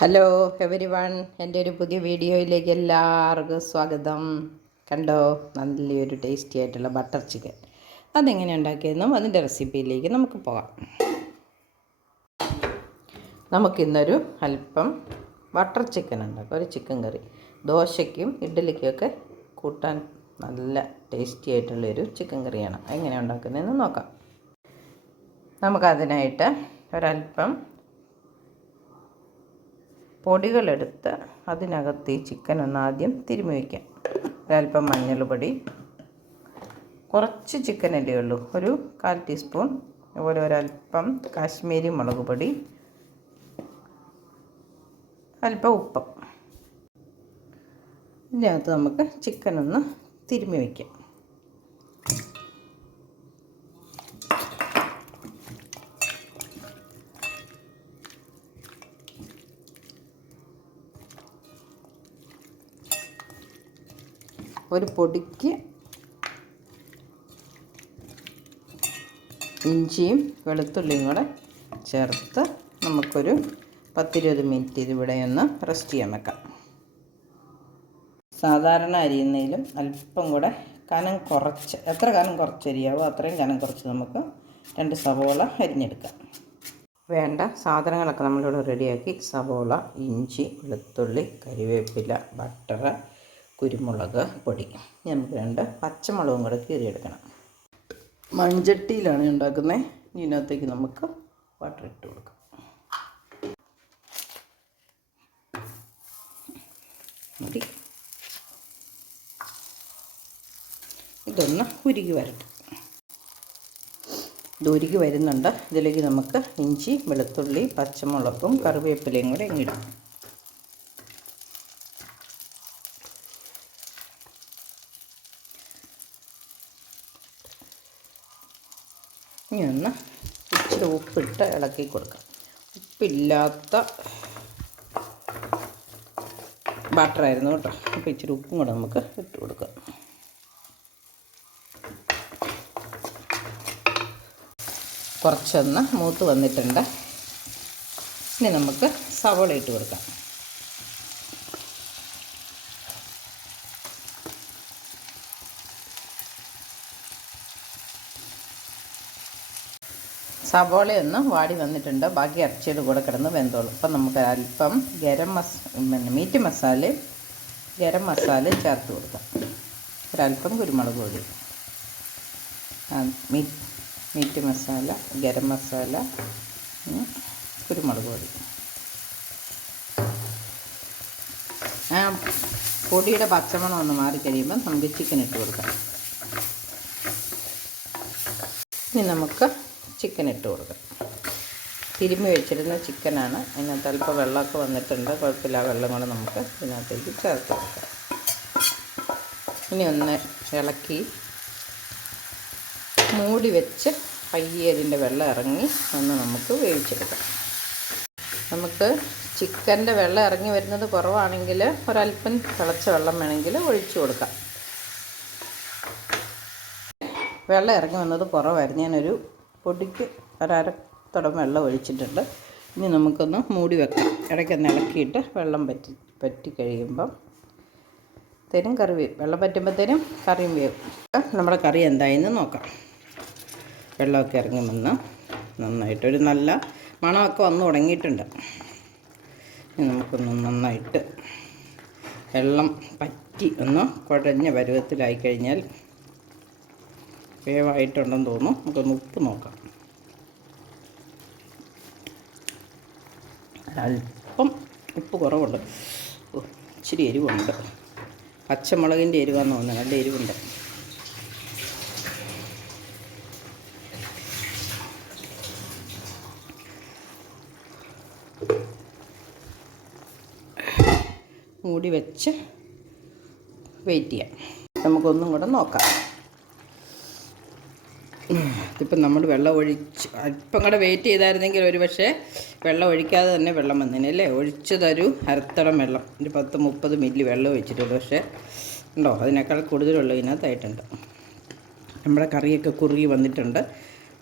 Hello every one, എൻ്റെ ഒരു പുതിയ വീഡിയോയിലേക്ക് എല്ലാവർക്കും സ്വാഗതം. കണ്ടോ, നല്ലൊരു ടേസ്റ്റി ആയിട്ടുള്ള ബട്ടർ ചിക്കൻ. അതെങ്ങനെ ഉണ്ടാക്കിയെന്നും അതിൻ്റെ റെസിപ്പിയിലേക്ക് നമുക്ക് പോകാം. നമുക്കിന്നൊരു അല്പം ബട്ടർ ചിക്കൻ ഉണ്ടാക്കാം, ഒരു ചിക്കൻ കറി. ദോശയ്ക്കും ഇഡ്ഡലിക്കുമൊക്കെ കൂട്ടാൻ നല്ല ടേസ്റ്റി ആയിട്ടുള്ളൊരു ചിക്കൻ കറിയാണ്. എങ്ങനെ ഉണ്ടാക്കുന്നതെന്ന് നോക്കാം. നമുക്കതിനായിട്ട് ഒരല്പം പൊടികളെടുത്ത് അതിനകത്ത് ഈ ചിക്കൻ ഒന്ന് ആദ്യം തിരുമ്മി വയ്ക്കാം. ഒരല്പം മഞ്ഞൾപ്പൊടി, കുറച്ച് ചിക്കനല്ലേ ഉള്ളൂ, ഒരു 1/4 ടീസ്പൂൺ. അതുപോലെ ഒരല്പം കാശ്മീരി മുളക് പൊടി, അല്പം ഉപ്പ്. ഇതിനകത്ത് നമുക്ക് ചിക്കൻ ഒന്ന് തിരുമ്മി വയ്ക്കാം. ഒരു പൊടിക്ക് ഇഞ്ചിയും വെളുത്തുള്ളിയും കൂടെ ചേർത്ത് നമുക്കൊരു 10-20 മിനിറ്റ് ഇതിവിടെ ഒന്ന് റെസ്റ്റ് ചെയ്യാൻ വെക്കാം. സാധാരണ അരിയുന്നതിലും അല്പം കൂടെ കനം കുറച്ച്, എത്ര കനം കുറച്ച് അരിയാവോ അത്രയും കനം കുറച്ച് നമുക്ക് 2 സവോള അരിഞ്ഞെടുക്കാം. വേണ്ട സാധനങ്ങളൊക്കെ നമ്മളിവിടെ റെഡിയാക്കി. സവോള, ഇഞ്ചി, വെളുത്തുള്ളി, കരിവേപ്പില, ബട്ടർ, കുരുമുളക് പൊടി. നമുക്ക് 2 പച്ചമുളകും കൂടെ കീറിയെടുക്കണം. മൺചട്ടിയിലാണ് ഉണ്ടാക്കുന്നത്. ഇതിനകത്തേക്ക് നമുക്ക് ബട്ടർ ഇട്ട് കൊടുക്കാം. മതി. ഇതൊന്ന് ഉരുകി വരട്ടെ. ഇത് ഉരുകി വരുന്നുണ്ട്. ഇതിലേക്ക് നമുക്ക് ഇഞ്ചി, വെളുത്തുള്ളി, പച്ചമുളകും കറിവേപ്പിലയും കൂടെ ഇങ്ങിടാം. ഇനി ഒന്ന് ഇച്ചിരി ഉപ്പിട്ട് ഇളക്കി കൊടുക്കാം. ഉപ്പില്ലാത്ത ബട്ടറായിരുന്നു കേട്ടോ. അപ്പോൾ ഇച്ചിരി ഉപ്പും കൂടെ നമുക്ക് ഇട്ട് കൊടുക്കാം. കുറച്ചൊന്ന് മൂത്ത് വന്നിട്ടുണ്ട്. ഇനി നമുക്ക് സവോള ഇട്ട് കൊടുക്കാം. സവോളയൊന്ന് വാടി വന്നിട്ടുണ്ട്. ബാക്കി ഇറച്ചിയുടെ കൂടെ കിടന്ന് വെന്തോളും. അപ്പം നമുക്ക് അല്പം മീറ്റ് മസാലയും ഗരം മസാലയും ചേർത്ത് കൊടുക്കാം. ഒരല്പം കുരുമുളക് പൊടി, മീറ്റ് മസാല, ഗരം മസാല, കുരുമുളക് പൊടി. ആ പൊടിയുടെ പച്ചമണം ഒന്ന് മാറിക്കഴിയുമ്പം നമുക്ക് ചിക്കൻ ഇട്ട് കൊടുക്കാം. ഇനി നമുക്ക് ചിക്കൻ ഇട്ട് കൊടുക്കാം. തിരുമ്മി വെച്ചിരുന്ന ചിക്കനാണ്. അതിനകത്ത് അല്പം വെള്ളമൊക്കെ വന്നിട്ടുണ്ട്. കുഴപ്പമില്ല, വെള്ളം കൂടെ നമുക്ക് ഇതിനകത്തേക്ക് ചേർത്ത് കൊടുക്കാം. ഇനി ഒന്ന് ഇളക്കി മൂടി വെച്ച് പയ്യെ അതിൻ്റെ വെള്ളം ഇറങ്ങി ഒന്ന് നമുക്ക് വേവിച്ചെടുക്കാം. നമുക്ക് ചിക്കൻ്റെ വെള്ളം ഇറങ്ങി വരുന്നത് കുറവാണെങ്കിൽ ഒരല്പം തിളച്ച വെള്ളം വേണമെങ്കിൽ ഒഴിച്ചു കൊടുക്കാം. വെള്ളം ഇറങ്ങി വന്നത് കുറവായിരുന്നു. ഞാനൊരു പൊടിക്ക് ഒരരത്തോളം വെള്ളം ഒഴിച്ചിട്ടുണ്ട്. ഇനി നമുക്കൊന്ന് മൂടി വെക്കാം. ഇടയ്ക്കൊന്ന് ഇളക്കിയിട്ട് വെള്ളം പറ്റി കഴിയുമ്പം വെള്ളം പറ്റുമ്പോഴത്തേനും കറിയും വേവും. നമ്മുടെ കറി എന്തായെന്ന് നോക്കാം. വെള്ളമൊക്കെ ഇറങ്ങി വന്ന് നന്നായിട്ടൊരു നല്ല മണമൊക്കെ വന്ന് തുടങ്ങിയിട്ടുണ്ട്. ഇനി നമുക്കൊന്ന് നന്നായിട്ട് വെള്ളം പറ്റി ഒന്ന് കുഴഞ്ഞ പരുവത്തിലായി കഴിഞ്ഞാൽ വേവായിട്ടുണ്ടെന്ന് തോന്നുന്നു. നമുക്കൊന്ന് ഉപ്പ് നോക്കാം. അല്പം ഉപ്പ് കുറവുണ്ട്. ഇച്ചിരി എരിവുണ്ട്. പച്ചമുളകിൻ്റെ എരിവാന്ന് തോന്നുന്നത്. നല്ല എരിവുണ്ട്. മൂടി വെച്ച് വെയിറ്റ് ചെയ്യാം. നമുക്കൊന്നും കൂടെ നോക്കാം. ഇതിപ്പം നമ്മൾ വെള്ളം ഒഴിച്ച് അല്പം കൂടെ വെയിറ്റ് ചെയ്തായിരുന്നെങ്കിൽ ഒരു പക്ഷേ വെള്ളം ഒഴിക്കാതെ തന്നെ വെള്ളം വന്നേനെ അല്ലേ. ഒഴിച്ചതൊരു അരത്തളം വെള്ളം, ഒരു 10-30 മില്ലി വെള്ളം ഒഴിച്ചിട്ടുള്ളൂ. പക്ഷേ ഉണ്ടോ, അതിനേക്കാൾ കൂടുതലുള്ള ഇതിനകത്തായിട്ടുണ്ട്. നമ്മുടെ കറിയൊക്കെ കുറുകി വന്നിട്ടുണ്ട്.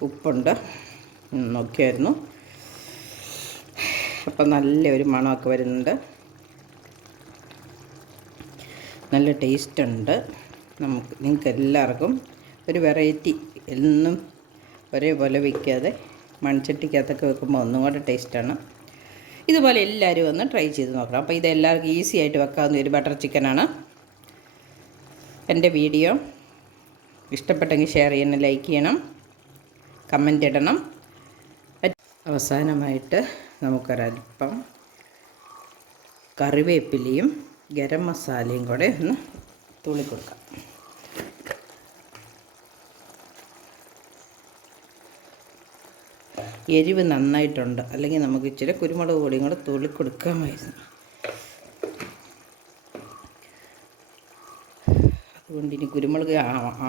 ഉപ്പുണ്ട് നോക്കിയായിരുന്നു. അപ്പം നല്ലൊരു മണമൊക്കെ വരുന്നുണ്ട്, നല്ല ടേസ്റ്റുണ്ട്. നിങ്ങൾക്ക് എല്ലാവർക്കും ഒരു വെറൈറ്റി, എന്നും ഒരേപോലെ വയ്ക്കാതെ മൺചട്ടിക്കകത്തൊക്കെ വെക്കുമ്പോൾ ഒന്നും കൂടെ ടേസ്റ്റാണ്. ഇതുപോലെ എല്ലാവരും ഒന്ന് ട്രൈ ചെയ്ത് നോക്കണം. അപ്പോൾ ഇത് എല്ലാവർക്കും ഈസി ആയിട്ട് വെക്കാവുന്ന ഒരു ബട്ടർ ചിക്കനാണ്. എൻ്റെ വീഡിയോ ഇഷ്ടപ്പെട്ടെങ്കിൽ ഷെയർ ചെയ്യണം, ലൈക്ക് ചെയ്യണം, കമൻ്റ് ഇടണം. അവസാനമായിട്ട് നമുക്കൊരൽപ്പം കറിവേപ്പിലയും ഗരം മസാലയും കൂടെ ഒന്ന് തുള്ളി കൊടുക്കാം. എരിവ് നന്നായിട്ടുണ്ട്, അല്ലെങ്കിൽ നമുക്ക് ഇച്ചിരി കുരുമുളക് പൊടിയും കൂടെ തുള്ളി കൊടുക്കാമായിരുന്നു. അതുകൊണ്ട് ഇനി കുരുമുളക്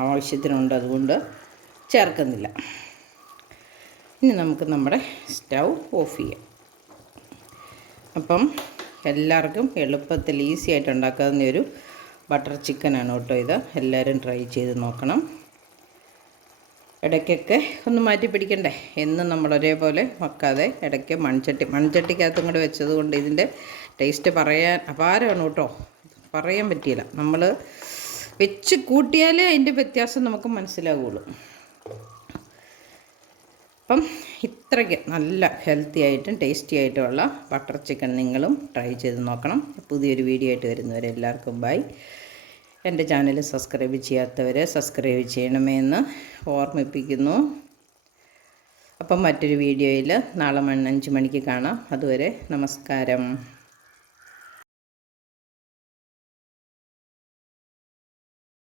ആവശ്യത്തിനുണ്ട്, അതുകൊണ്ട് ചേർക്കുന്നില്ല. ഇനി നമുക്ക് നമ്മുടെ സ്റ്റൗ ഓഫ് ചെയ്യാം. അപ്പം എല്ലാവർക്കും എളുപ്പത്തിൽ ഈസി ആയിട്ട് ഉണ്ടാക്കാവുന്ന ഒരു ബട്ടർ ചിക്കനാണ് കേട്ടോ ഇത്. എല്ലാവരും ട്രൈ ചെയ്ത് നോക്കണം. ഇടയ്ക്കൊക്കെ ഒന്ന് മാറ്റി പിടിക്കണ്ടേ, എന്നും നമ്മൾ ഒരേപോലെ വെക്കാതെ ഇടയ്ക്ക് മൺചട്ടിക്കകത്തും കൂടെ വെച്ചത് കൊണ്ട് ഇതിൻ്റെ ടേസ്റ്റ് പറയാൻ അപാരമാണ് കേട്ടോ, പറയാൻ പറ്റിയില്ല. നമ്മൾ വെച്ച് കൂട്ടിയാലേ അതിൻ്റെ വ്യത്യാസം നമുക്ക് മനസ്സിലാവുള്ളൂ. അപ്പം ഇത്രയ്ക്ക് നല്ല ഹെൽത്തി ആയിട്ടും ടേസ്റ്റി ആയിട്ടുള്ള ബട്ടർ ചിക്കൻ നിങ്ങളും ട്രൈ ചെയ്ത് നോക്കണം. പുതിയൊരു വീഡിയോ ആയിട്ട് വരുന്നവരെ എല്ലാവർക്കും ബൈ. എൻ്റെ ചാനൽ സബ്സ്ക്രൈബ് ചെയ്യാത്തവരെ സബ്സ്ക്രൈബ് ചെയ്യണമേ എന്ന് ഓർമ്മിപ്പിക്കുന്നു. അപ്പം മറ്റൊരു വീഡിയോയിൽ നാളെ 5 മണിക്ക് കാണാം. അതുവരെ നമസ്കാരം.